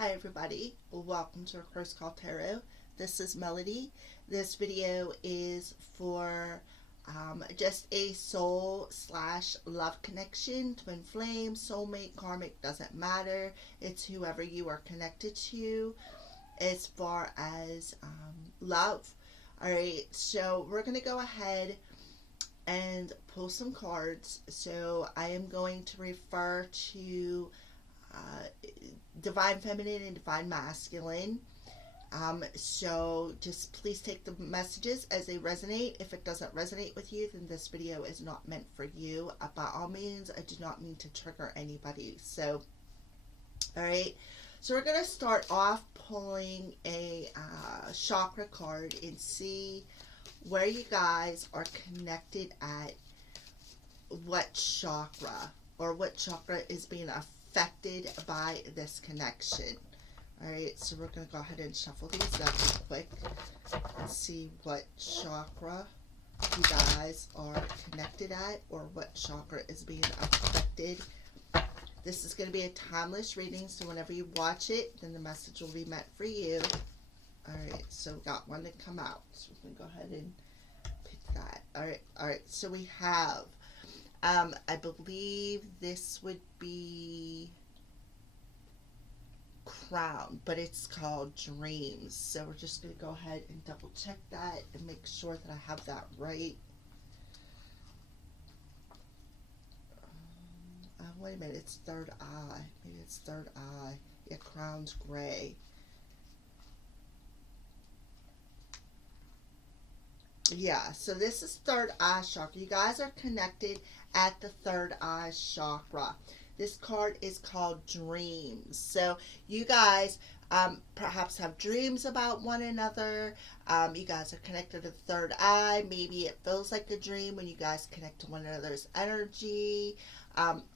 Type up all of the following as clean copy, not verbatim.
Hi everybody, welcome to First Call Tarot. This is Melody. This video is for just a soul slash love connection, twin flame, soulmate, karmic, doesn't matter. It's whoever you are connected to as far as love. Alright, so we're going to go ahead and pull some cards. So I am going to refer to divine feminine and divine masculine. So just please take the messages as they resonate. If it doesn't resonate with you, then this video is not meant for you. By all means, I do not mean to trigger anybody. So, all right. So we're going to start off pulling a chakra card and see where you guys are connected at what chakra, or what chakra is being affected by this connection. Alright, so we're going to go ahead and shuffle these up real quick and see what chakra you guys are connected at, or what chakra is being affected. This is going to be a timeless reading, so whenever you watch it, then the message will be meant for you. Alright, so we got one to come out. So we're going to go ahead and pick that. Alright, so we have, I believe this would be Crown, but it's called Dreams. So we're just going to go ahead and double check that and make sure that I have that right. Wait a minute, it's Third Eye. Maybe it's Third Eye. Yeah, Crown's gray. Yeah, so this is Third Eye Chakra. You guys are connected at the Third Eye Chakra. This card is called Dreams. So you guys perhaps have dreams about one another. You guys are connected to the third eye. Maybe it feels like a dream when you guys connect to one another's energy.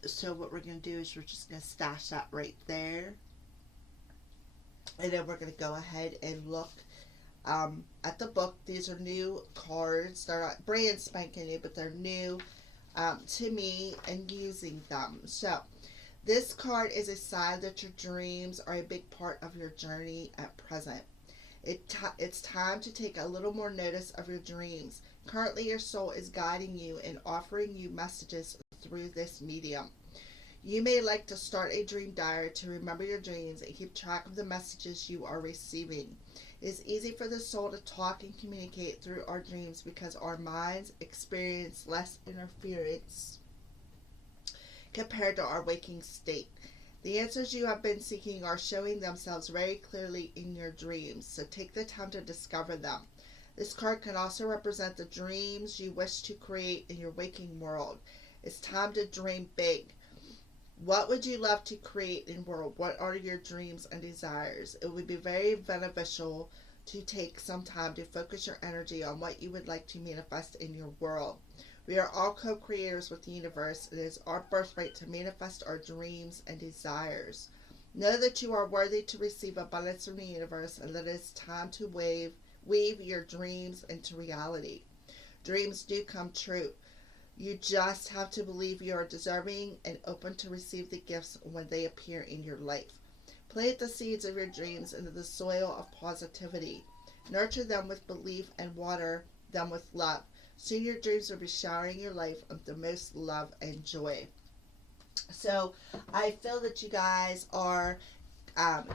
So what we're going to do is we're just going to stash that right there. And then we're going to go ahead and look at the book. These are new cards. They're not brand spanking new, but they're new to me and using them. So this card is a sign that your dreams are a big part of your journey at present. It's time to take a little more notice of your dreams. Currently, your soul is guiding you and offering you messages through this medium. You may like to start a dream diary to remember your dreams and keep track of the messages you are receiving. It's easy for the soul to talk and communicate through our dreams because our minds experience less interference compared to our waking state. The answers you have been seeking are showing themselves very clearly in your dreams, so take the time to discover them. This card can also represent the dreams you wish to create in your waking world. It's time to dream big. What would you love to create in the world? What are your dreams and desires? It would be very beneficial to take some time to focus your energy on what you would like to manifest in your world. We are all co-creators with the universe. It is our birthright to manifest our dreams and desires. Know that you are worthy to receive abundance from the universe, and that it is time to weave your dreams into reality. Dreams do come true. You just have to believe you are deserving and open to receive the gifts when they appear in your life. Plant the seeds of your dreams into the soil of positivity. Nurture them with belief and water them with love. Soon your dreams will be showering your life with the most love and joy. So I feel that you guys are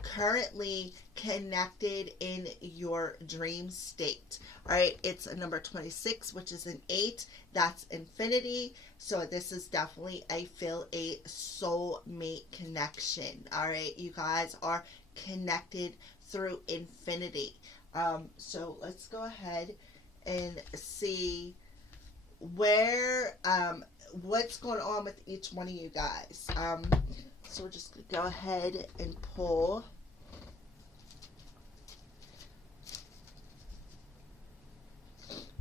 currently connected in your dream state. All right, it's a number 26, which is an 8. That's infinity. So this is definitely, I feel, a soulmate connection. All right, you guys are connected through infinity. So let's go ahead and see where what's going on with each one of you guys. So we're just going to go ahead and pull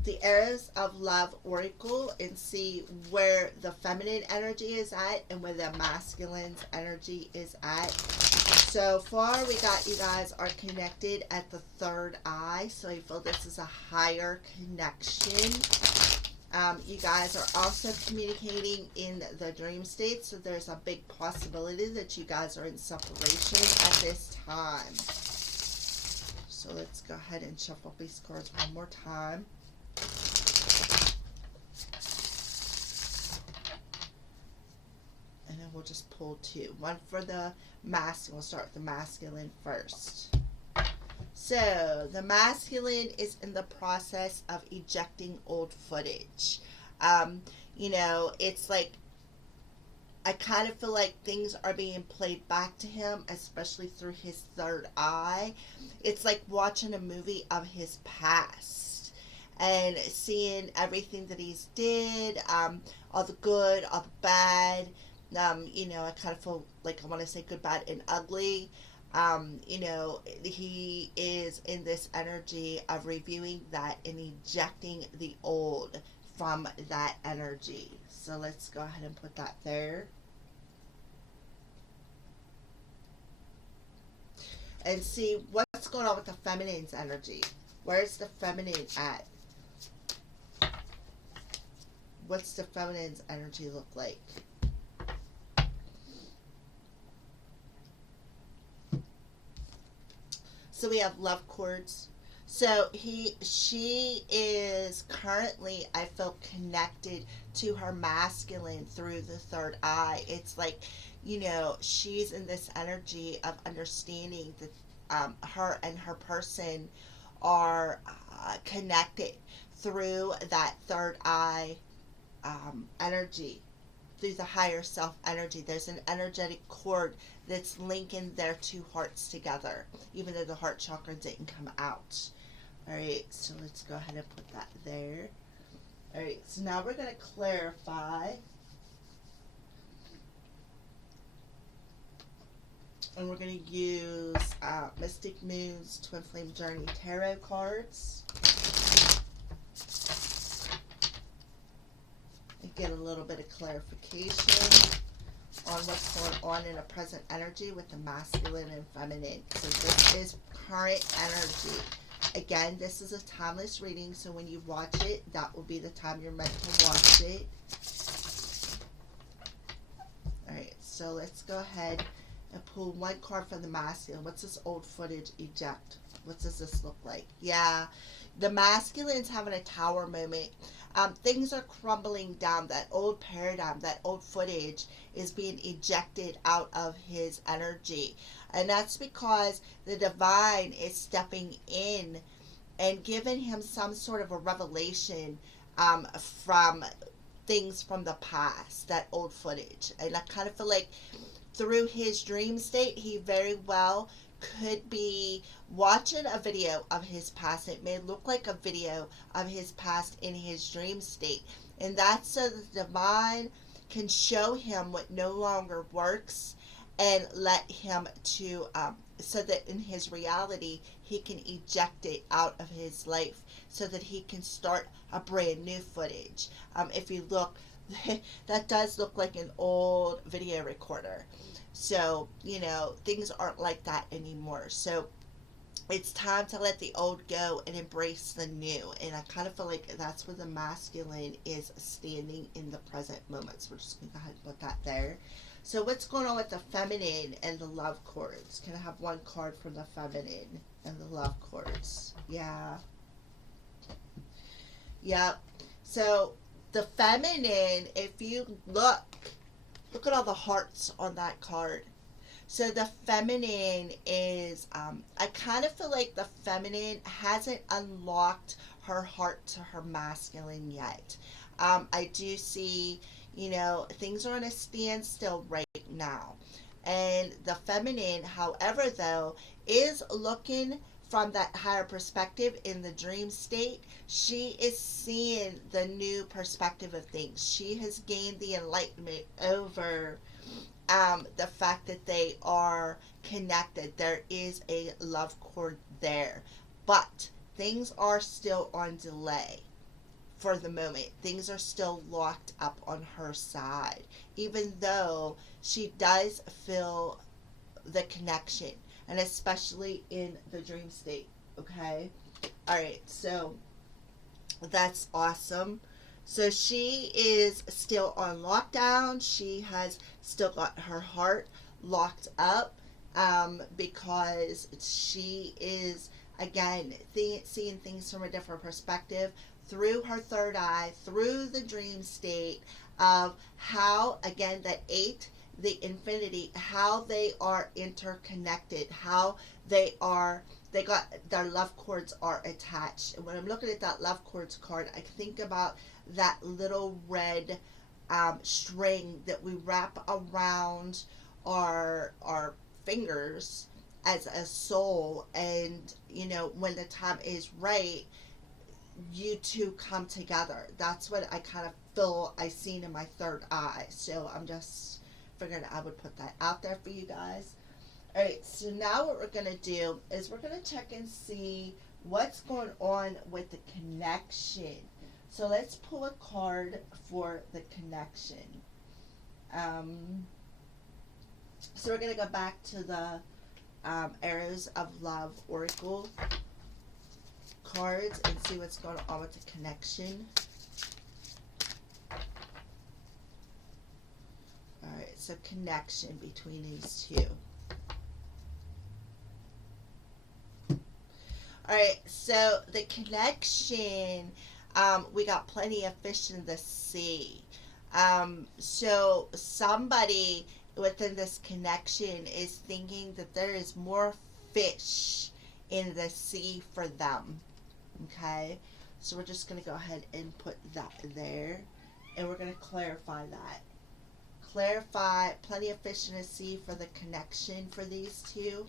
the Arrows of Love Oracle and see where the feminine energy is at and where the masculine's energy is at. So far, we got you guys are connected at the third eye. So I feel this is a higher connection. You guys are also communicating in the dream state, so there's a big possibility that you guys are in separation at this time. So let's go ahead and shuffle these cards one more time. And then we'll just pull two. One for the masculine. We'll start with the masculine first. So, the masculine is in the process of ejecting old footage. You know, it's like, I kind of feel like things are being played back to him, especially through his third eye. It's like watching a movie of his past and seeing everything that he's did, all the good, all the bad. You know, I kind of feel like I want to say good, bad, and ugly. You know, he is in this energy of reviewing that and ejecting the old from that energy. So let's go ahead and put that there. And see what's going on with the feminine's energy. Where's the feminine at? What's the feminine's energy look like? So we have love cords. So she is currently, I feel, connected to her masculine through the third eye. It's like, you know, she's in this energy of understanding that her and her person are connected through that third eye energy, through the higher self energy. There's an energetic cord that's linking their two hearts together, even though the heart chakra didn't come out. Alright, so let's go ahead and put that there. Alright, so now we're going to clarify. And we're going to use Mystic Moon's Twin Flame Journey Tarot cards. And get a little bit of clarification on what's going on in a present energy with the masculine and feminine. So this is current energy. Again, this is a timeless reading, so when you watch it, that will be the time you're meant to watch it. Alright, so let's go ahead and pull one card from the masculine. What's this old footage eject? What does this look like? Yeah, the masculine's having a tower moment. Things are crumbling down. That old paradigm, that old footage is being ejected out of his energy. And that's because the divine is stepping in and giving him some sort of a revelation from things from the past, that old footage. And I kind of feel like through his dream state, he very well could be watching a video of his past. It may look like a video of his past in his dream state. And that's so the divine can show him what no longer works and let him to, so that in his reality, he can eject it out of his life so that he can start a brand new footage. If you look, that does look like an old video recorder. So, you know, things aren't like that anymore. So it's time to let the old go and embrace the new. And I kind of feel like that's where the masculine is standing in the present moment. So we're just going to go ahead and put that there. So what's going on with the feminine and the love cords? Can I have one card from the feminine and the love cords? Yeah. Yep. So the feminine, if you look at all the hearts on that card. So the feminine is, I kind of feel like the feminine hasn't unlocked her heart to her masculine yet. I do see, you know, things are on a standstill right now. And the feminine, however, though, is looking from that higher perspective in the dream state. She is seeing the new perspective of things. She has gained the enlightenment over the fact that they are connected. There is a love cord there. But things are still on delay for the moment. Things are still locked up on her side. Even though she does feel the connection. And especially in the dream state. Okay? Alright, so that's awesome. So she is still on lockdown. She has still got her heart locked up, because she is, again, seeing things from a different perspective through her third eye, through the dream state of how, again, that eight, the infinity, how they are interconnected, how they are, they got their love cords are attached. And when I'm looking at that love cords card, I think about that little red string that we wrap around our fingers as a soul, and when the time is right, you two come together. That's what I kind of feel I seen in my third eye. So I'm just figured I would put that out there for you guys. All right, so now what we're going to do is we're going to check and see what's going on with the connection. So let's pull a card for the connection. So we're going to go back to the Arrows of Love Oracle cards and see what's going on with the connection. Alright, so connection between these two. Alright, so the connection, we got plenty of fish in the sea. So somebody within this connection is thinking that there is more fish in the sea for them. Okay, so we're just going to go ahead and put that there, and we're going to clarify that. Clarify plenty of fish in the sea for the connection for these two.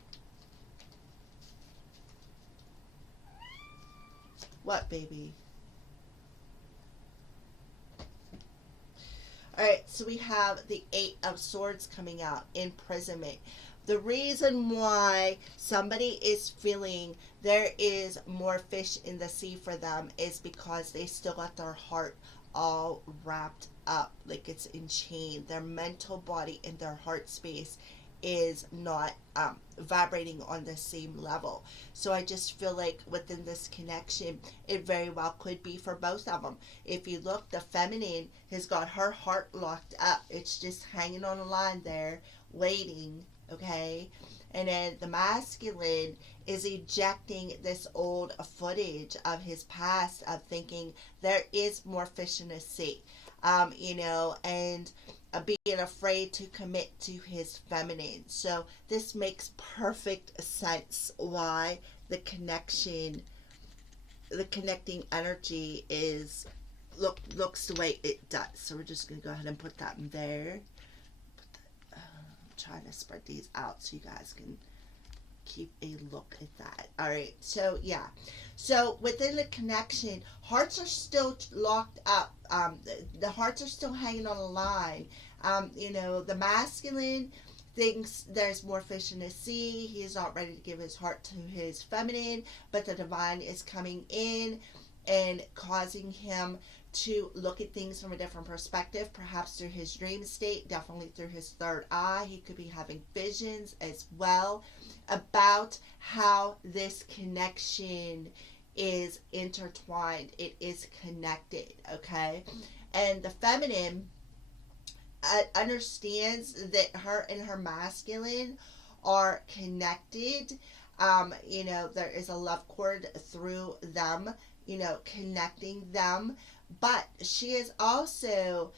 What, baby? Alright, so we have the Eight of Swords coming out, imprisonment. The reason why somebody is feeling there is more fish in the sea for them is because they still got their heart all wrapped up, like it's enchained. Their mental body and their heart space is not vibrating on the same level. So I just feel like within this connection, it very well could be for both of them. If you look, the feminine has got her heart locked up. It's just hanging on a line there, waiting. Okay, and then the masculine is ejecting this old footage of his past of thinking there is more fish in the sea, and being afraid to commit to his feminine. So this makes perfect sense why the connecting energy is looks the way it does. So we're just gonna go ahead and put that in there. Trying to spread these out so you guys can keep a look at that. All right, so yeah, so within the connection, hearts are still locked up. The hearts are still hanging on a line. The masculine thinks there's more fish in the sea. He's not ready to give his heart to his feminine, but the divine is coming in and causing him to look at things from a different perspective, perhaps through his dream state, definitely through his third eye. He could be having visions as well about how this connection is intertwined. It is connected, okay? And the feminine understands that her and her masculine are connected. There is a love cord through them, connecting them. But she has also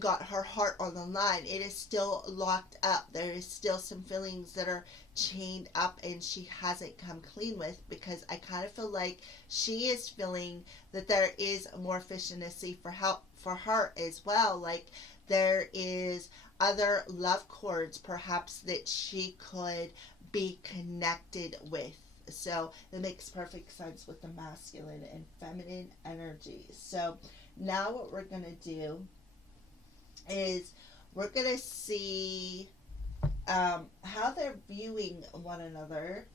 got her heart on the line. It is still locked up. There is still some feelings that are chained up and she hasn't come clean with, because I kind of feel like she is feeling that there is more fish in the sea for her as well. Like there is other love cords perhaps that she could be connected with. So it makes perfect sense with the masculine and feminine energies. So now what we're going to do is we're going to see how they're viewing one another.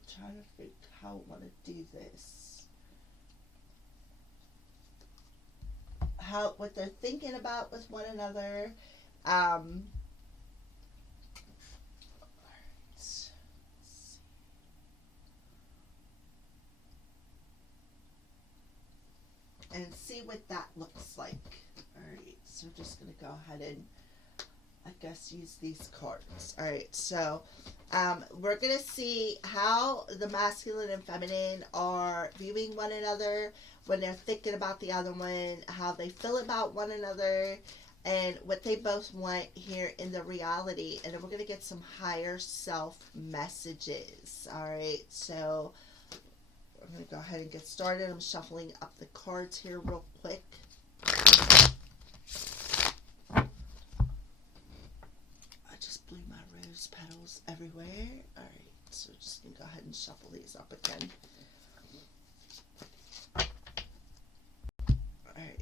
I'm trying to figure out how I want to do this. What they're thinking about with one another. and see what that looks like. Alright, so I'm just going to go ahead and I guess use these cards. Alright, so we're going to see how the masculine and feminine are viewing one another when they're thinking about the other one, how they feel about one another, and what they both want here in the reality. And then we're going to get some higher self messages. Alright, so I'm going to go ahead and get started. I'm shuffling up the cards here real quick. I just blew my rose petals everywhere. Alright, so just going to go ahead and shuffle these up again. Alright.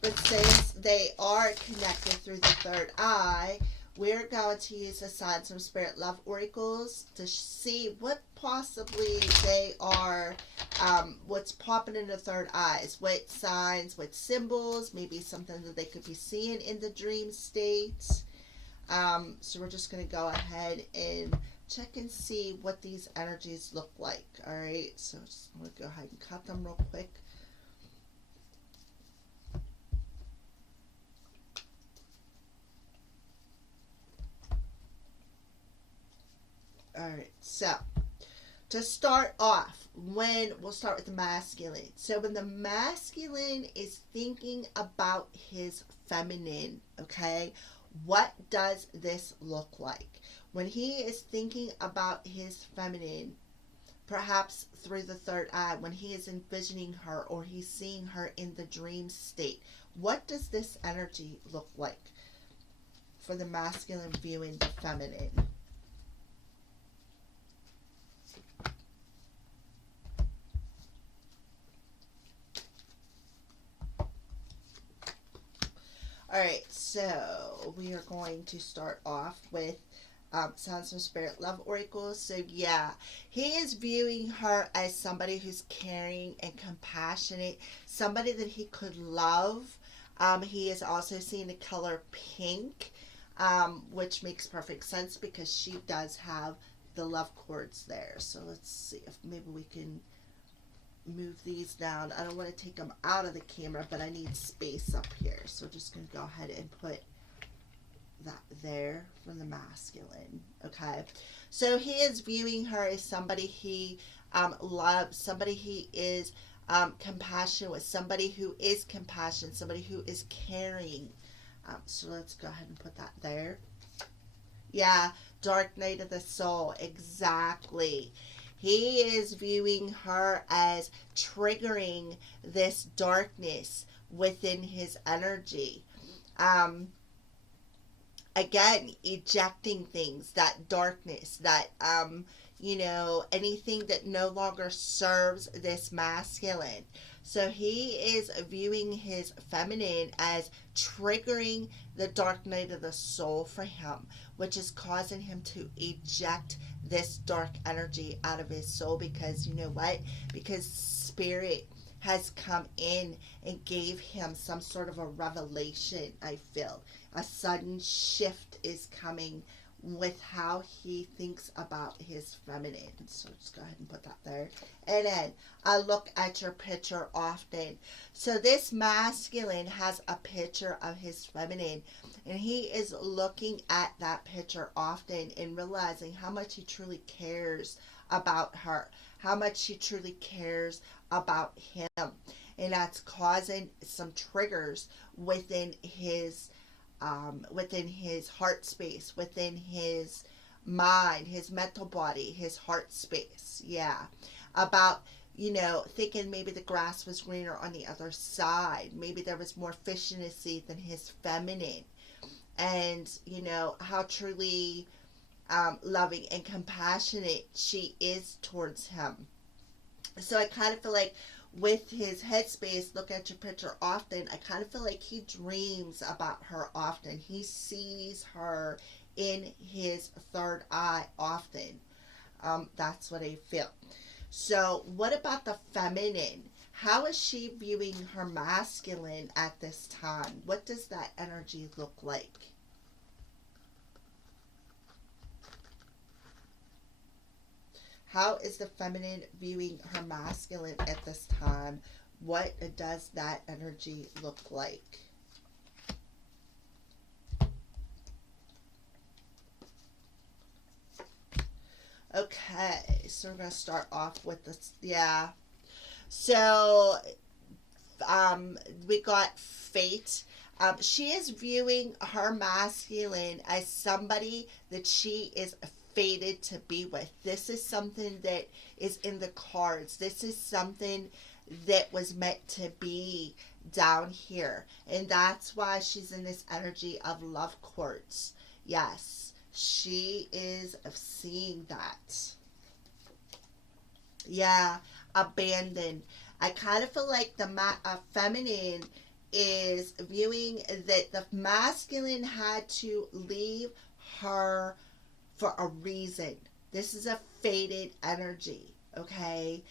But since they are connected through the third eye, we're going to use the Signs from Spirit Love Oracles to see what possibly they are, what's popping in the third eyes, what signs, what symbols, maybe something that they could be seeing in the dream state. So we're just going to go ahead and check and see what these energies look like. All right, so I'm going to go ahead and cut them real quick. All right, so to start off, we'll start with the masculine. So when the masculine is thinking about his feminine, okay, what does this look like? When he is thinking about his feminine, perhaps through the third eye, when he is envisioning her or he's seeing her in the dream state, what does this energy look like for the masculine viewing the feminine? Alright, so we are going to start off with Sounds from Spirit Love Oracles. So yeah, he is viewing her as somebody who's caring and compassionate, somebody that he could love. He is also seeing the color pink, which makes perfect sense because she does have the love cords there. So let's see if maybe we can move these down. I don't want to take them out of the camera, but I need space up here. So I'm just going to go ahead and put that there for the masculine. Okay. So he is viewing her as somebody he loves, somebody he is compassionate with, somebody who is compassionate, somebody who is caring. So let's go ahead and put that there. Yeah, dark night of the soul. Exactly. He is viewing her as triggering this darkness within his energy. Again, ejecting things, that darkness, that, anything that no longer serves this masculine. So he is viewing his feminine as triggering the dark night of the soul for him, which is causing him to eject this dark energy out of his soul, because you know what? Because spirit has come in and gave him some sort of a revelation. I feel a sudden shift is coming with how he thinks about his feminine. So just go ahead and put that there. And then I look at your picture often. So this masculine has a picture of his feminine, and he is looking at that picture often and realizing how much he truly cares about her, how much she truly cares about him. And that's causing some triggers within his heart space, within his mind, his mental body, his heart space. Yeah. About, thinking maybe the grass was greener on the other side. Maybe there was more fish in his sea than his feminine. And, how truly loving and compassionate she is towards him. So I kind of feel like with his headspace, look at your picture often, I kind of feel like he dreams about her often. He sees her in his third eye often. That's what I feel. So what about the feminine? How is she viewing her masculine at this time? What does that energy look like? How is the feminine viewing her masculine at this time? What does that energy look like? Okay, so we're going to start off with this. Yeah. So, we got fate. She is viewing her masculine as somebody that she is fated to be with. This is something that is in the cards. This is something that was meant to be down here. And that's why she's in this energy of love quartz. Yes, she is seeing that. Yeah, abandoned. I kind of feel like the feminine is viewing that the masculine had to leave her for a reason. This is a fated energy, okay?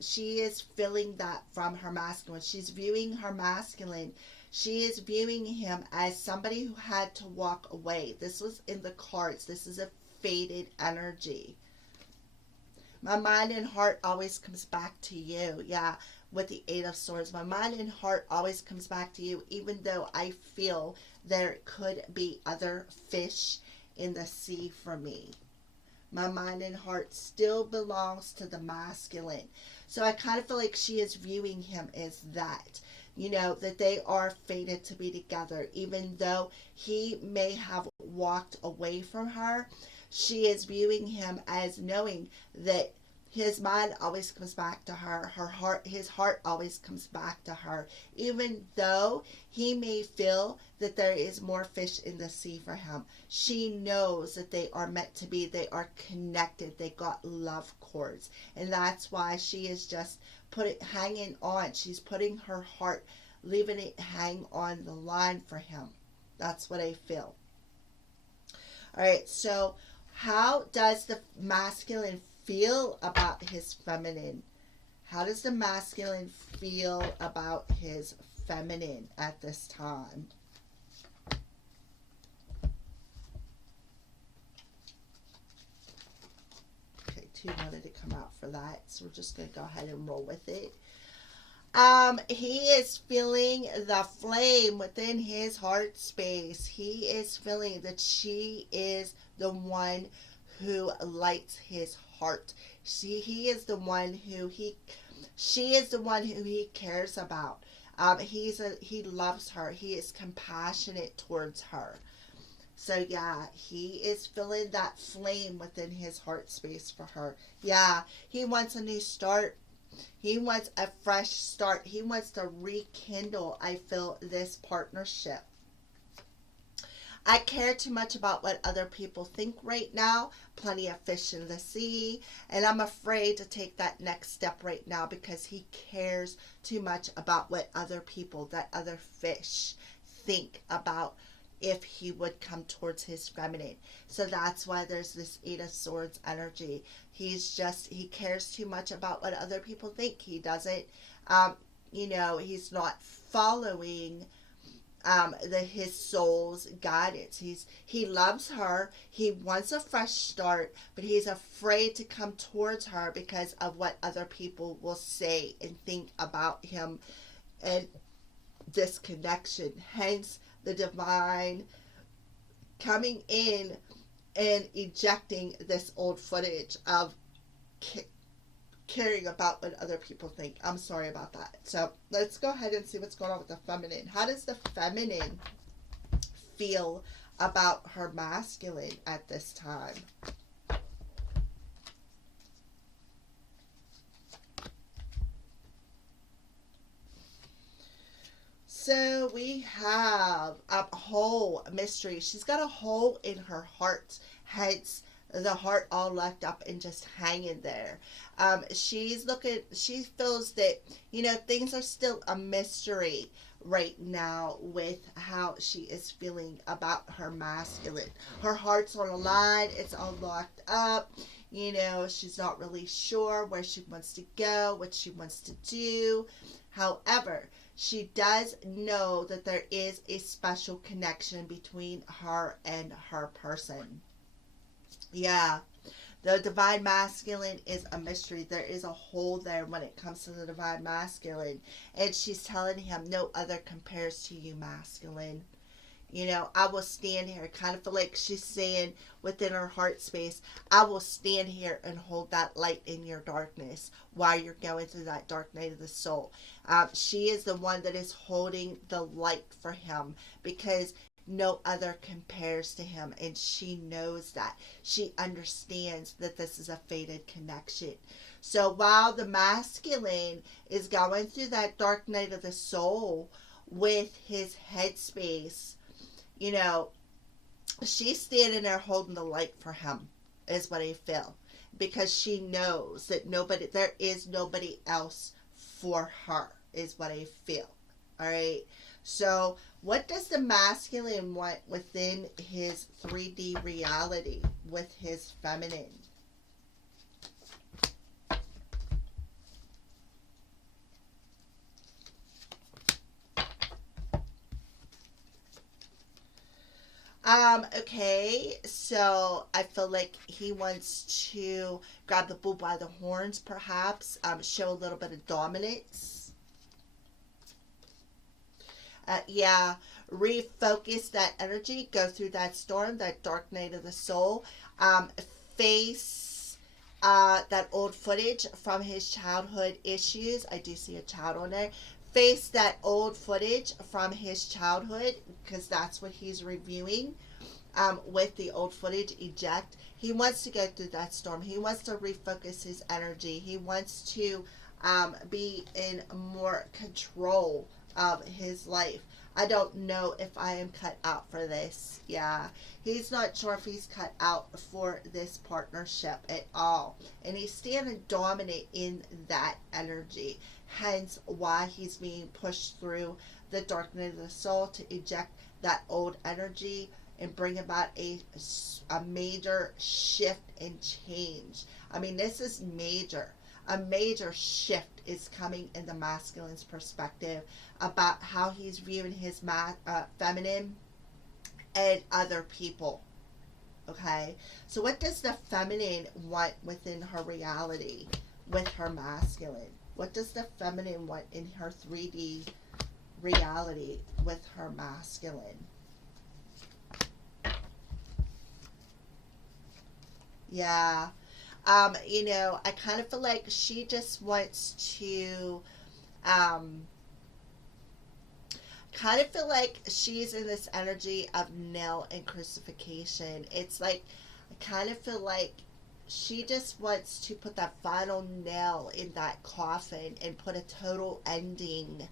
She is feeling that from her masculine. She's viewing her masculine. She is viewing him as somebody who had to walk away. This was in the cards. This is a fated energy. My mind and heart always comes back to you. Yeah, with the Eight of Swords. My mind and heart always comes back to you, even though I feel there could be other fish in the sea for me. My mind and heart still belongs to the masculine. So I kind of feel like she is viewing him as that. You know, that they are fated to be together. Even though he may have walked away from her, she is viewing him as knowing that his mind always comes back to her. His heart always comes back to her. Even though he may feel that there is more fish in the sea for him, she knows that they are meant to be. They are connected. They got love cords. And that's why she is just hanging on. She's putting her heart, leaving it hang on the line for him. That's what I feel. All right, so how does the masculine feel about his feminine? How does the masculine feel about his feminine at this time? Okay, 2 wanted to come out for that, so we're just going to go ahead and roll with it. He is feeling the flame within his heart space. He is feeling that she is the one who lights his heart. He is the one who she is the one who he cares about. He loves her. He is compassionate towards her. So yeah, he is feeling that flame within his heart space for her. Yeah, he wants a new start. He wants a fresh start. He wants to rekindle, I feel, this partnership. I care too much about what other people think right now. Plenty of fish in the sea. And I'm afraid to take that next step right now because he cares too much about what other people, that other fish, think about if he would come towards his feminine. So that's why there's this Eight of Swords energy. He cares too much about what other people think. He doesn't, he's not following his soul's guidance. He loves her. He wants a fresh start, but he's afraid to come towards her because of what other people will say and think about him and this connection. Hence the divine coming in and ejecting this old footage of caring about what other people think. I'm sorry about that. So let's go ahead and see what's going on with the feminine. How does the feminine feel about her masculine at this time? So we have a whole mystery. She's got a hole in her heart, hence the heart all left up and just hanging there. She feels that, things are still a mystery right now with how she is feeling about her masculine. Her heart's on a line, it's all locked up. You know, she's not really sure where she wants to go, what she wants to do. However, she does know that there is a special connection between her and her person. Yeah. The divine masculine is a mystery. There is a hole there when it comes to the divine masculine. And she's telling him, no other compares to you, masculine. You know, I will stand here. Kind of feel like she's saying within her heart space, I will stand here and hold that light in your darkness while you're going through that dark night of the soul. She is the one that is holding the light for him because no other compares to him, and she knows that. She understands that this is a fated connection. So while the masculine is going through that dark night of the soul with his headspace, you know, she's standing there holding the light for him, is what I feel. Because she knows that there is nobody else for her, is what I feel. All right. So, what does the masculine want within his 3D reality with his feminine? Okay, so I feel like he wants to grab the bull by the horns, perhaps, show a little bit of dominance. Yeah, refocus that energy, go through that storm, that dark night of the soul, face that old footage from his childhood issues. I do see a child on there. Face that old footage from his childhood because that's what he's reviewing. With the old footage, eject. He wants to go through that storm. He wants to refocus his energy. He wants to be in more control of his life. I don't know if I am cut out for this. Yeah. He's not sure if he's cut out for this partnership at all. And he's standing dominant in that energy. Hence why he's being pushed through the darkness of the soul to eject that old energy and bring about a major shift and change. I mean, this is major. A major shift is coming in the masculine's perspective about how he's viewing his feminine and other people. Okay, so what does the feminine want within her reality with her masculine? What does the feminine want in her 3D reality with her masculine? Yeah. You know, I kind of feel like she just wants to kind of feel like she's in this energy of nail and crucifixion. It's like I kind of feel like she just wants to put that final nail in that coffin and put a total ending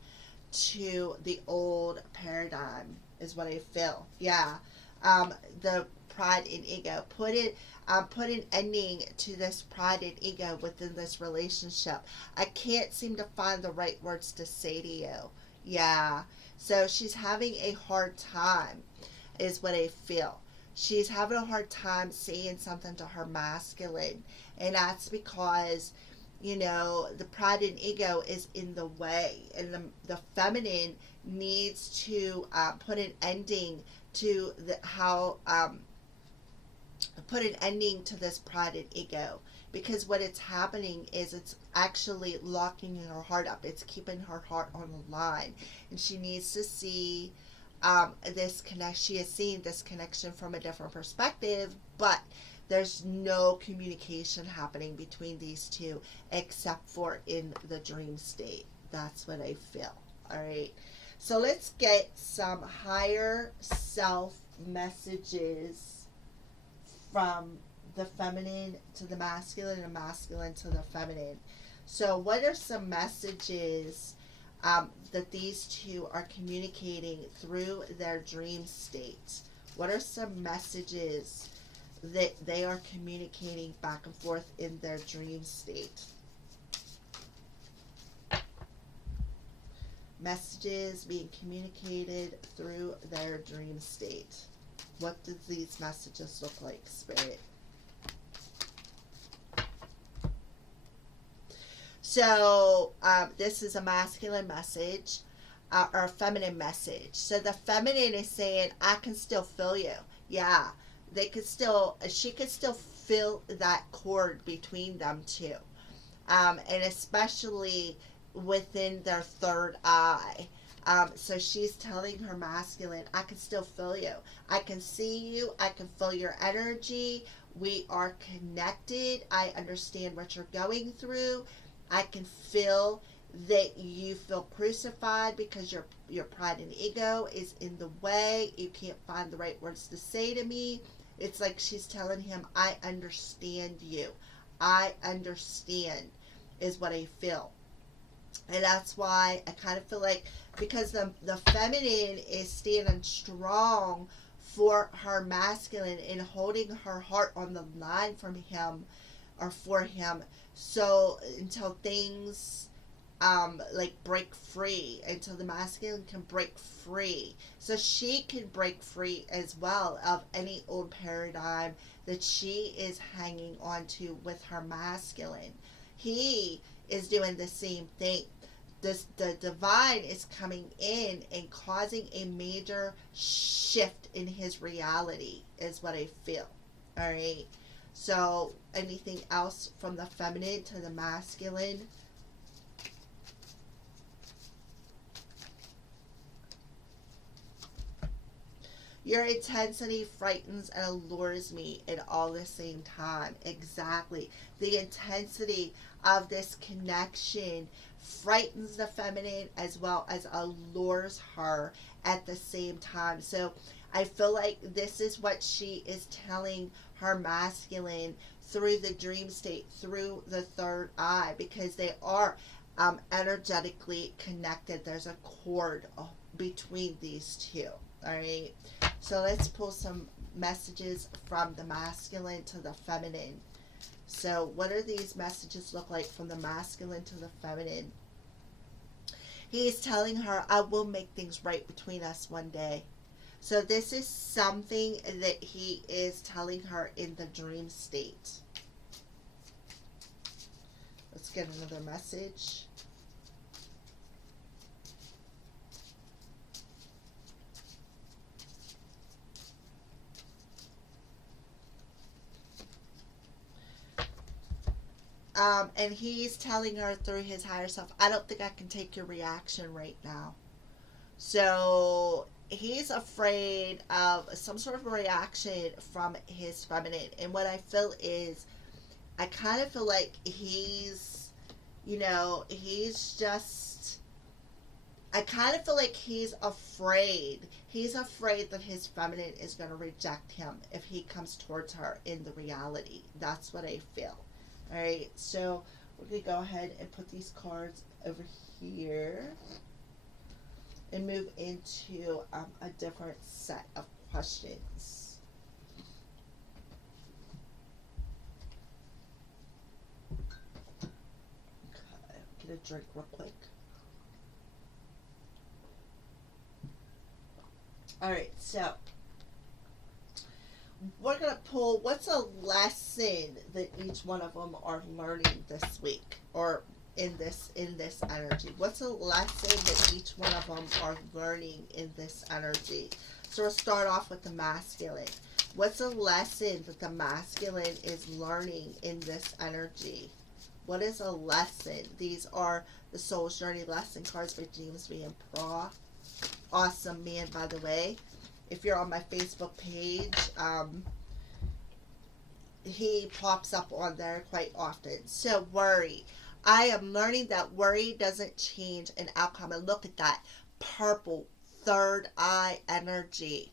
to the old paradigm is what I feel. Yeah. The pride and ego. Put an ending to this pride and ego within this relationship. I can't seem to find the right words to say to you. Yeah. So she's having a hard time, is what I feel. She's having a hard time saying something to her masculine. And that's because, you know, the pride and ego is in the way. And the feminine needs to put an ending to put an ending to this pride and ego, because what it's happening is it's actually locking her heart up. It's keeping her heart on the line, and she needs to see this connect. She is seeing this connection from a different perspective, but there's no communication happening between these two except for in the dream state. That's what I feel. All right. So let's get some higher self messages from the feminine to the masculine and masculine to the feminine. So what are some messages that these two are communicating through their dream state? What are some messages that they are communicating back and forth in their dream state? Messages being communicated through their dream state. What do these messages look like, Spirit? So this is a masculine message or a feminine message. So the feminine is saying, I can still feel you. Yeah, they could still, she could still feel that cord between them two. And especially within their third eye. So she's telling her masculine, I can still feel you. I can see you. I can feel your energy. We are connected. I understand what you're going through. I can feel that you feel crucified because your pride and ego is in the way. You can't find the right words to say to me. It's like she's telling him, I understand you. I understand is what I feel. And that's why I kind of feel like, because the feminine is standing strong for her masculine and holding her heart on the line from him or for him, so until things like break free, until the masculine can break free, so she can break free as well of any old paradigm that she is hanging on to with her masculine. He is doing the same thing. The divine is coming in and causing a major shift in his reality is what I feel. All right. So anything else from the feminine to the masculine? Your intensity frightens and allures me at all the same time. Exactly. The intensity of this connection frightens the feminine as well as allures her at the same time. So I feel like this is what she is telling her masculine through the dream state, through the third eye, because they are energetically connected. There's a cord between these two. All right. So let's pull some messages from the masculine to the feminine. So what are these messages look like from the masculine to the feminine? He is telling her, I will make things right between us one day. So this is something that he is telling her in the dream state. Let's get another message. And he's telling her through his higher self, I don't think I can take your reaction right now. So he's afraid of some sort of reaction from his feminine. And what I feel is, I kind of feel like he's, he's just, I kind of feel like he's afraid. He's afraid that his feminine is going to reject him if he comes towards her in the reality. That's what I feel. All right, so we're going to go ahead and put these cards over here and move into a different set of questions. Okay, get a drink real quick. All right, so we're going to pull, what's a lesson that each one of them are learning this week, or in this energy? What's a lesson that each one of them are learning in this energy? So we'll start off with the masculine. What's a lesson that the masculine is learning in this energy? What is a lesson? These are the Soul's Journey lesson cards by James Van Praagh. Awesome man, by the way. If you're on my Facebook page, he pops up on there quite often. So worry. I am learning that worry doesn't change an outcome. And look at that purple third eye energy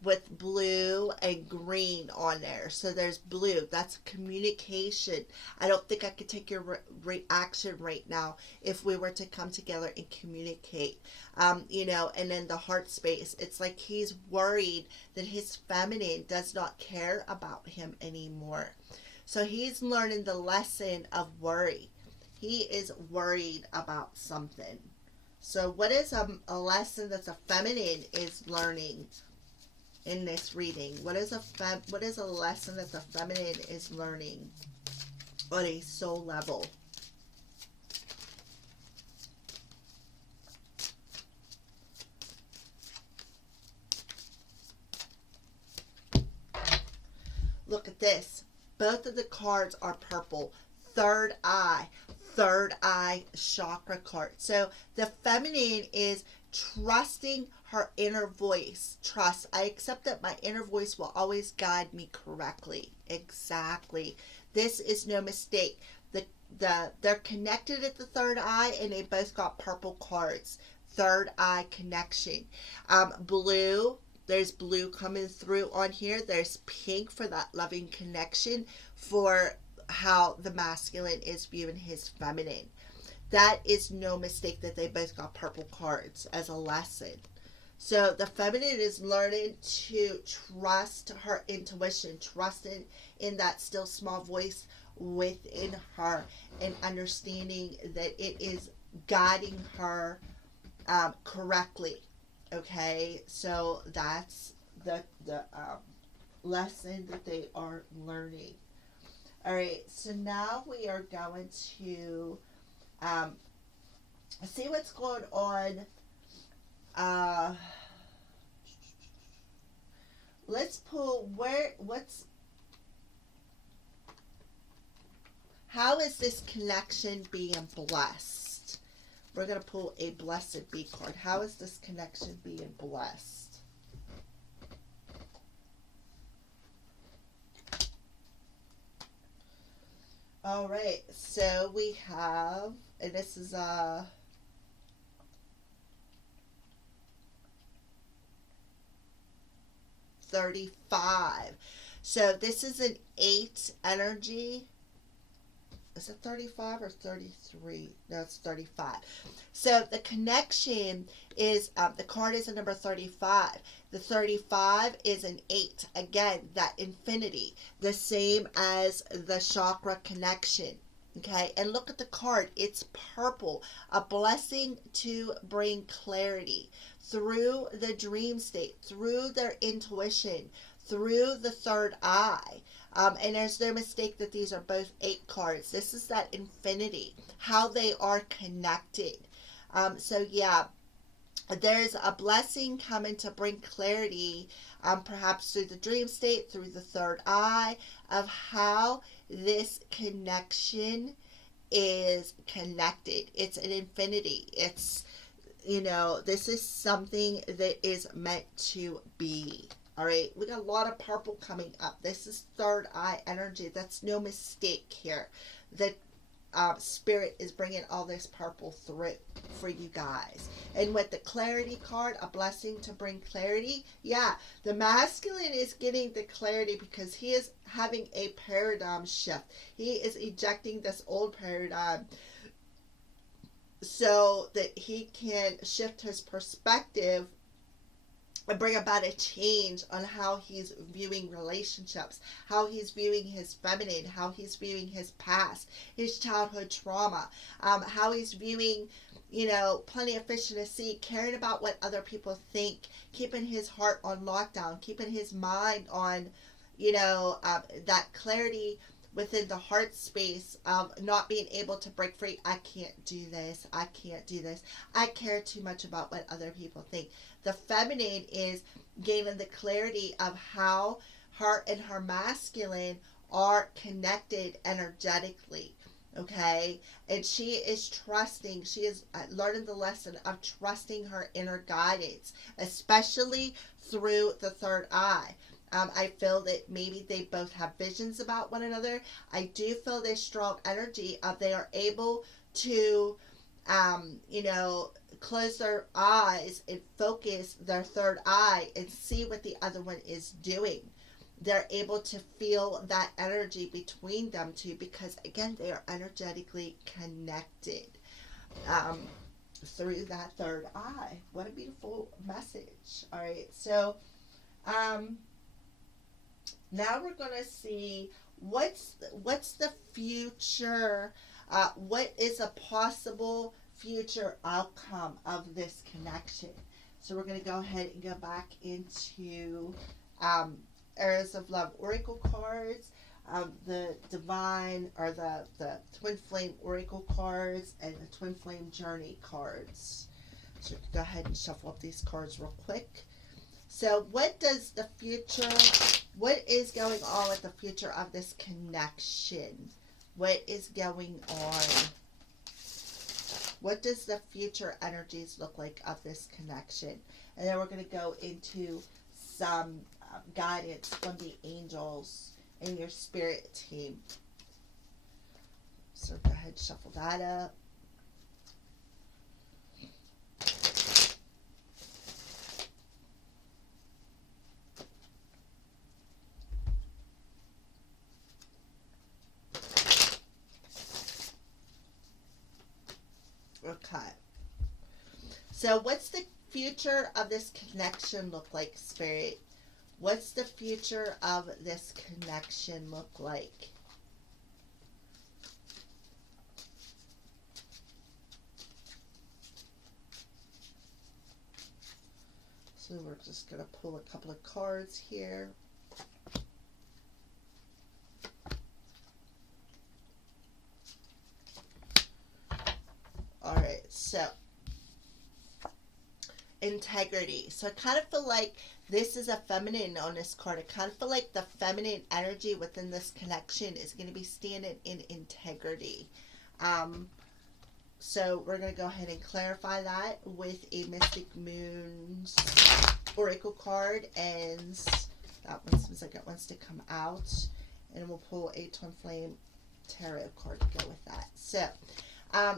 with blue and green on there. So there's blue. That's communication. I don't think I could take your reaction right now if we were to come together and communicate. And then the heart space. It's like he's worried that his feminine does not care about him anymore. So he's learning the lesson of worry. He is worried about something. So what is a lesson that the feminine is learning in this reading? What is a lesson that the feminine is learning on a soul level? Look at this. Both of the cards are purple. Third eye chakra card. So the feminine is trusting her inner voice. Trust. I accept that my inner voice will always guide me correctly. Exactly. This is no mistake. They're connected at the third eye, and they both got purple cards. Third eye connection. Blue. There's blue coming through on here. There's pink for that loving connection, for how the masculine is viewing his feminine. That is no mistake that they both got purple cards as a lesson. So the feminine is learning to trust her intuition, trusting in that still small voice within her, and understanding that it is guiding her correctly. Okay, so that's the lesson that they are learning. All right, so now we are going to see what's going on. Let's pull how is this connection being blessed? We're going to pull a Blessed Be card. How is this connection being blessed? All right, so we have, and this is 35. So this is an 8 energy. Is it 35 or 33? No, it's 35. So the connection is, the card is a number 35. The 35 is an 8. Again, that infinity. The same as the chakra connection. Okay, and look at the card. It's purple. A blessing to bring clarity through the dream state, through their intuition, through the third eye. And there's no mistake that these are both 8 cards. This is that infinity, how they are connected. So yeah, there's a blessing coming to bring clarity, perhaps through the dream state, through the third eye, of how this connection is connected. It's an infinity. It's, this is something that is meant to be. All right, we got a lot of purple coming up. This is third eye energy. That's no mistake here. The spirit is bringing all this purple through for you guys. And with the clarity card, a blessing to bring clarity. Yeah, the masculine is getting the clarity because he is having a paradigm shift. He is ejecting this old paradigm so that he can shift his perspective and bring about a change on how he's viewing relationships, how he's viewing his feminine, how he's viewing his past, his childhood trauma, how he's viewing, plenty of fish in the sea, caring about what other people think, keeping his heart on lockdown, keeping his mind on, that clarity within the heart space of not being able to break free. I can't do this. I can't do this. I care too much about what other people think. The feminine is gaining the clarity of how her and her masculine are connected energetically. Okay, and she is trusting, she is learning the lesson of trusting her inner guidance, especially through the third eye. I feel that maybe they both have visions about one another. I do feel this strong energy of they are able to, close their eyes and focus their third eye and see what the other one is doing. They're able to feel that energy between them two because, again, they are energetically connected through that third eye. What a beautiful message. All right, so now we're going to see what's the future, what is a possible future outcome of this connection. So we're going to go ahead and go back into Arrows of Love Oracle cards, the Divine, or the Twin Flame Oracle cards, and the Twin Flame Journey cards. So go ahead and shuffle up these cards real quick. So what does the future, what is going on with the future of this connection? What is going on? What does the future energies look like of this connection? And then we're going to go into some guidance from the angels and your spirit team. So go ahead, shuffle that up. Okay. So what's the future of this connection look like, Spirit? What's the future of this connection look like? So we're just going to pull a couple of cards here. All right, so integrity. So I kind of feel like this is a feminine on this card. I kind of feel like the feminine energy within this connection is going to be standing in integrity. So we're going to go ahead and clarify that with a Mystic Moon's Oracle card, and that one seems like it wants to come out, and we'll pull a Twin Flame Tarot card to go with that. So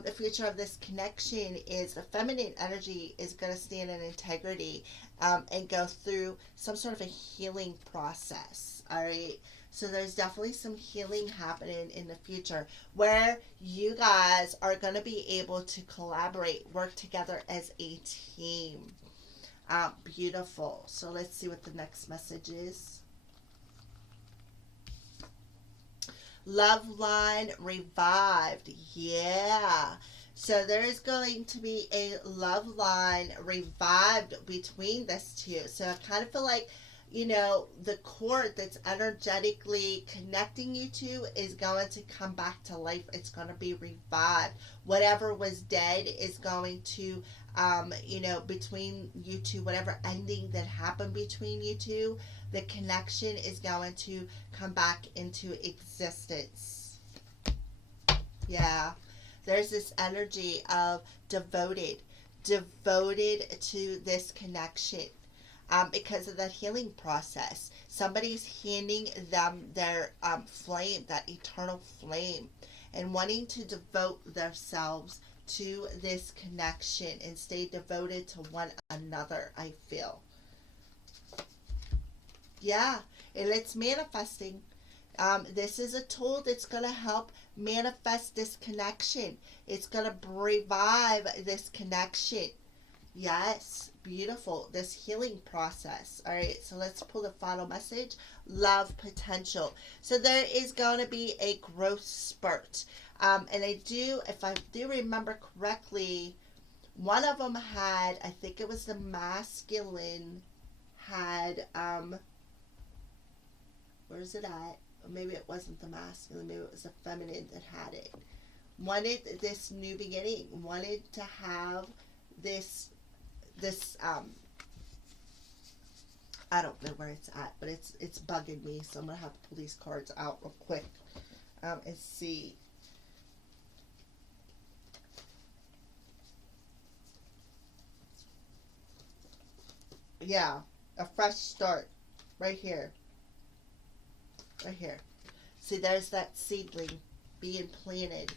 the future of this connection is the feminine energy is going to stand in integrity and go through some sort of a healing process. All right. So there's definitely some healing happening in the future where you guys are going to be able to collaborate, work together as a team. Beautiful. So let's see what the next message is. Love line revived. Yeah. So there's going to be a love line revived between this two. So I kind of feel like, you know, the cord that's energetically connecting you two is going to come back to life. It's going to be revived. Whatever was dead is going to, you know, between you two, whatever ending that happened between you two, the connection is going to come back into existence. Yeah. There's this energy of devoted to this connection. Because of that healing process. Somebody's handing them their flame, that eternal flame, and wanting to devote themselves to this connection and stay devoted to one another, I feel. Yeah, and it's manifesting. This is a tool that's going to help manifest this connection. It's going to revive this connection. Yes, beautiful. This healing process. All right, so let's pull the final message. Love potential. So there is going to be a growth spurt. And if I do remember correctly, one of them had, I think it was the masculine, had, where's it at? Or maybe it wasn't the masculine, maybe it was the feminine that had it. Wanted this new beginning, wanted to have this I don't know where it's at, but it's bugging me, so I'm gonna have to pull these cards out real quick and see. Yeah, a fresh start right here. Right here. See, there's that seedling being planted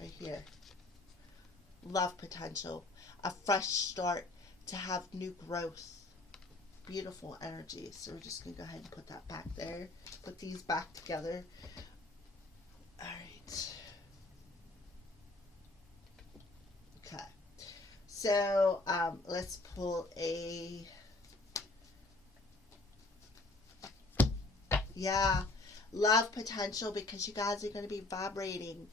right here. Love potential, a fresh start, to have new growth. Beautiful energy. So we're just going to go ahead and put that back there. Put these back together. All right. Okay. So let's pull a... Yeah. Love potential, because you guys are going to be vibrating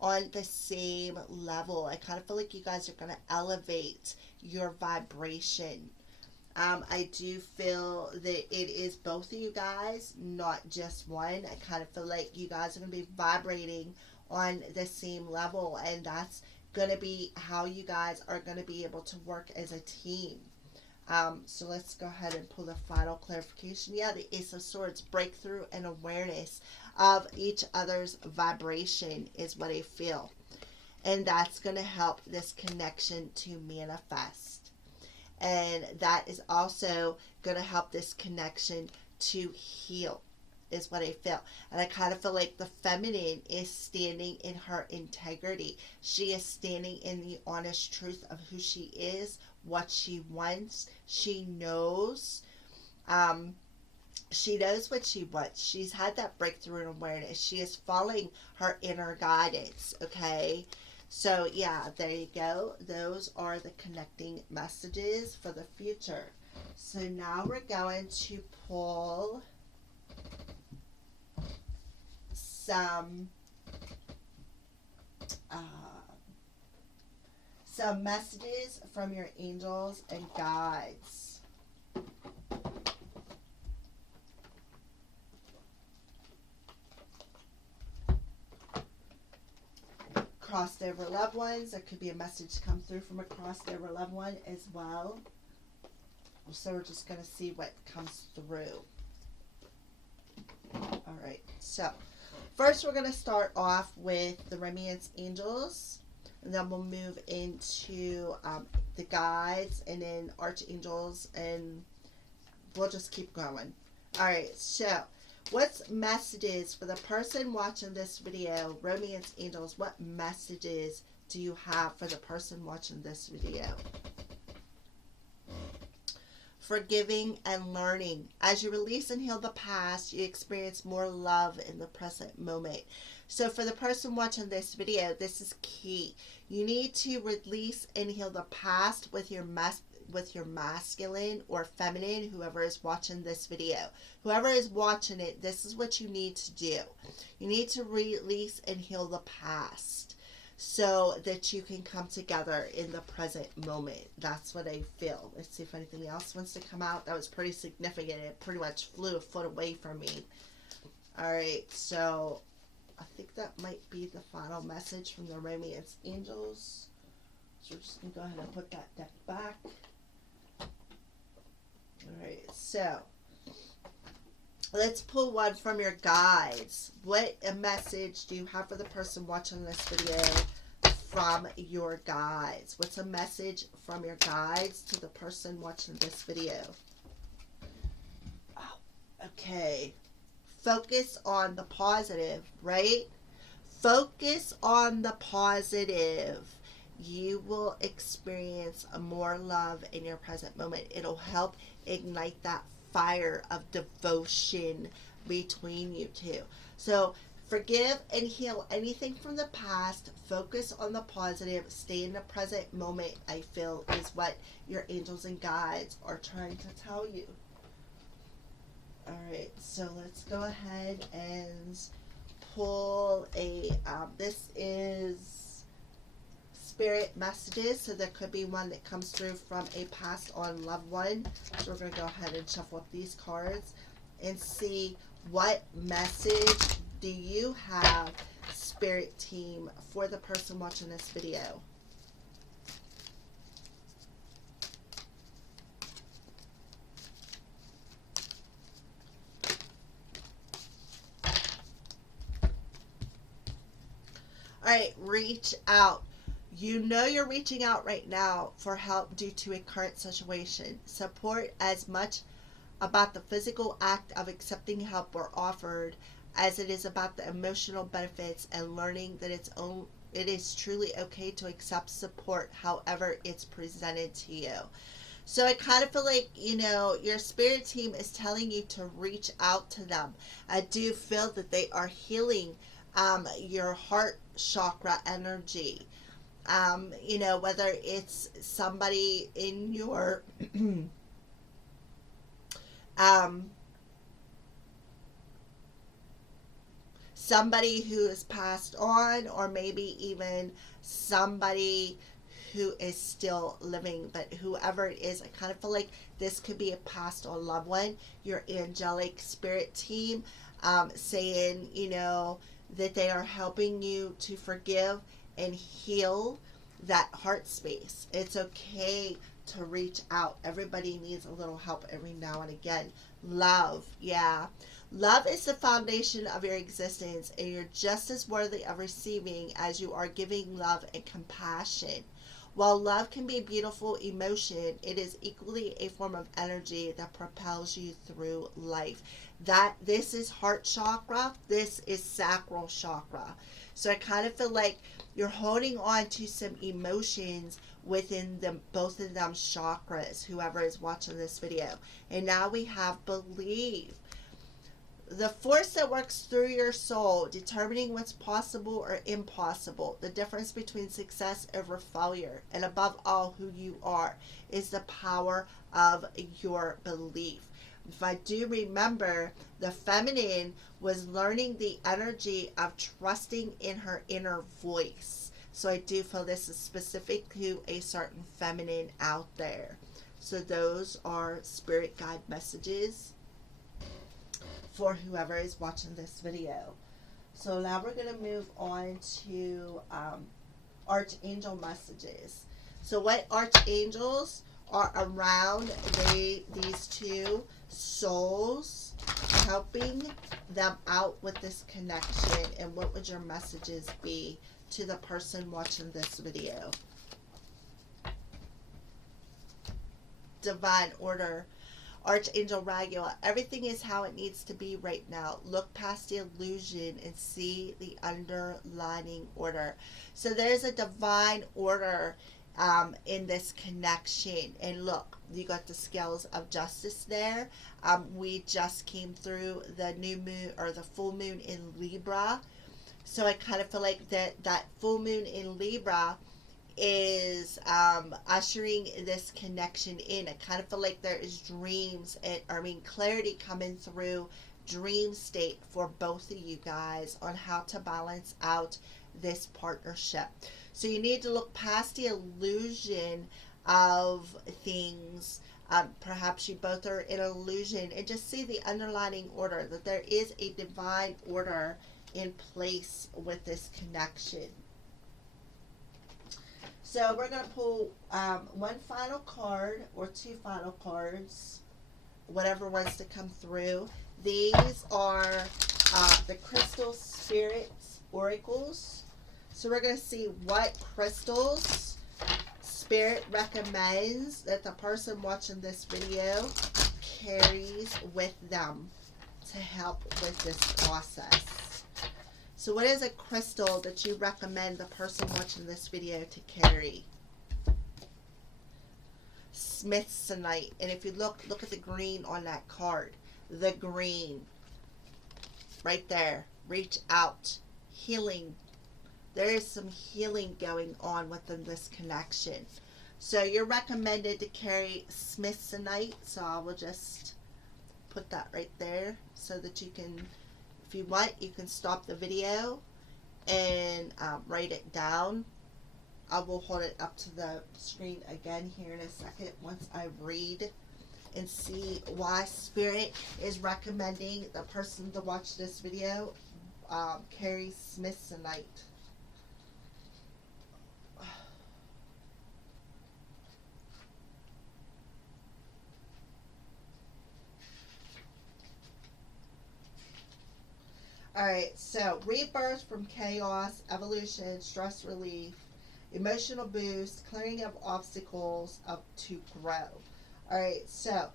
on the same level. I kind of feel like you guys are going to elevate your vibration. I do feel that it is both of you guys, not just one. I kind of feel like you guys are going to be vibrating on the same level, and that's going to be how you guys are going to be able to work as a team. So let's go ahead and pull the final clarification. Yeah, the Ace of Swords, breakthrough and awareness of each other's vibration is what I feel. And that's going to help this connection to manifest. And that is also going to help this connection to heal, is what I feel. And I kind of feel like the feminine is standing in her integrity. She is standing in the honest truth of who she is, what she wants. She knows. She knows what she wants. She's had that breakthrough in awareness. She is following her inner guidance. Okay. So yeah, there you go. Those are the connecting messages for the future. So now we're going to pull some messages from your angels and guides. Crossed over loved ones. There could be a message come through from a crossed over loved one as well. So we're just going to see what comes through. All right. So first we're going to start off with the romance angels. And then we'll move into the guides and then archangels. And we'll just keep going. All right. So what's messages for the person watching this video, romance angels, what messages do you have for the person watching this video? Forgiving and learning. As you release and heal the past, you experience more love in the present moment. So for the person watching this video, this is key. You need to release and heal the past with your masculine or feminine, whoever is watching this video. Whoever is watching it, this is what you need to do. You need to release and heal the past so that you can come together in the present moment. That's what I feel. Let's see if anything else wants to come out. That was pretty significant. It pretty much flew a foot away from me. All right, so I think that might be the final message from the romance angels. So we're just going to go ahead and put that deck back. Alright, so let's pull one from your guides. What a message do you have for the person watching this video from your guides? What's a message from your guides to the person watching this video? Oh, okay. Focus on the positive, right? Focus on the positive. You will experience more love in your present moment. It'll help ignite that fire of devotion between you two. So forgive and heal anything from the past. Focus on the positive. Stay in the present moment, I feel, is what your angels and guides are trying to tell you. All right, so let's go ahead and pull a, this is spirit messages, so there could be one that comes through from a passed on loved one. So we're going to go ahead and shuffle up these cards and see what message do you have, spirit team, for the person watching this video. All right, reach out. You know you're reaching out right now for help due to a current situation. Support as much about the physical act of accepting help or offered as it is about the emotional benefits and learning that it is truly okay to accept support however it's presented to you. So I kind of feel like, you know, your spirit team is telling you to reach out to them. I do feel that they are healing your heart chakra energy. You know, whether it's somebody in your somebody who has passed on, or maybe even somebody who is still living, but whoever it is, I kind of feel like this could be a passed on loved one. Your angelic spirit team saying, you know, that they are helping you to forgive and heal that heart space. It's okay to reach out. Everybody needs a little help every now and again. Love, yeah. Love is the foundation of your existence, and you're just as worthy of receiving as you are giving love and compassion. While love can be a beautiful emotion, it is equally a form of energy that propels you through life. That this is heart chakra, this is sacral chakra. So I kind of feel like you're holding on to some emotions within them, both of them chakras, whoever is watching this video. And now we have believe, the force that works through your soul, determining what's possible or impossible, the difference between success over failure, and above all, who you are, is the power of your belief. If I do remember, the feminine was learning the energy of trusting in her inner voice. So I do feel this is specific to a certain feminine out there. So those are spirit guide messages for whoever is watching this video. So now we're going to move on to archangel messages. So what archangels are around these two souls, helping them out with this connection, and what would your messages be to the person watching this video? Divine order. Archangel Raguel, everything is how it needs to be right now. Look past the illusion and see the underlying order. So there's a divine order in this connection. And look, you got the scales of justice there. We just came through the new moon, or the full moon in Libra. So I kind of feel like that full moon in Libra is ushering this connection in. I kind of feel like there is dreams and clarity coming through dream state for both of you guys on how to balance out this partnership. So you need to look past the illusion of things. Perhaps you both are in illusion, and just see the underlying order, that there is a divine order in place with this connection. So we're going to pull one final card, or two final cards, whatever wants to come through. These are the Crystal Spirits Oracles. So we're going to see what crystals Spirit recommends that the person watching this video carries with them to help with this process. So what is a crystal that you recommend the person watching this video to carry? Smithsonite. And if you look at the green on that card. The green. Right there. Reach out. Healing. There is some healing going on within this connection. So you're recommended to carry Smithsonite. So I will just put that right there so that you can, if you want, you can stop the video and write it down. I will hold it up to the screen again here in a second once I read and see why Spirit is recommending the person to watch this video carry Smithsonite. Alright, so rebirth from chaos, evolution, stress relief, emotional boost, clearing of obstacles to grow. Alright, so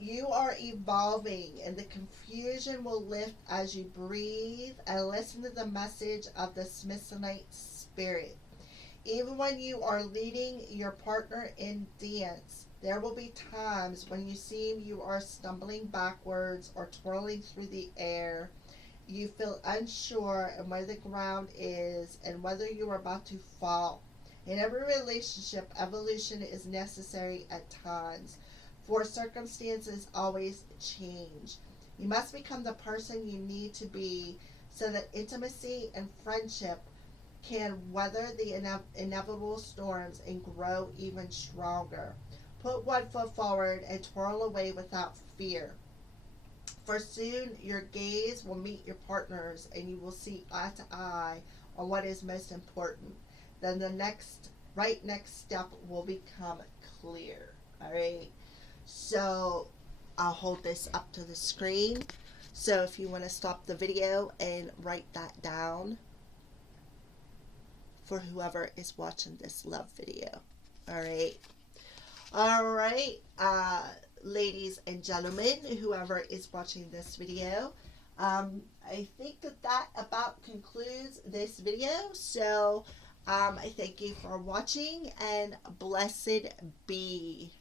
you are evolving, and the confusion will lift as you breathe and listen to the message of the Smithsonite Spirit. Even when you are leading your partner in dance, there will be times when you seem you are stumbling backwards or twirling through the air. You feel unsure and where the ground is and whether you are about to fall. In every relationship, evolution is necessary at times, for circumstances always change. You must become the person you need to be so that intimacy and friendship can weather the inevitable storms and grow even stronger. Put one foot forward and twirl away without fear. For soon your gaze will meet your partner's, and you will see eye to eye on what is most important. Then the next right next step will become clear. All right. So I'll hold this up to the screen. So if you want to stop the video and write that down for whoever is watching this love video. All right. All right. Ladies and gentlemen, whoever is watching this video, I think that about concludes this video. So I thank you for watching, and blessed be.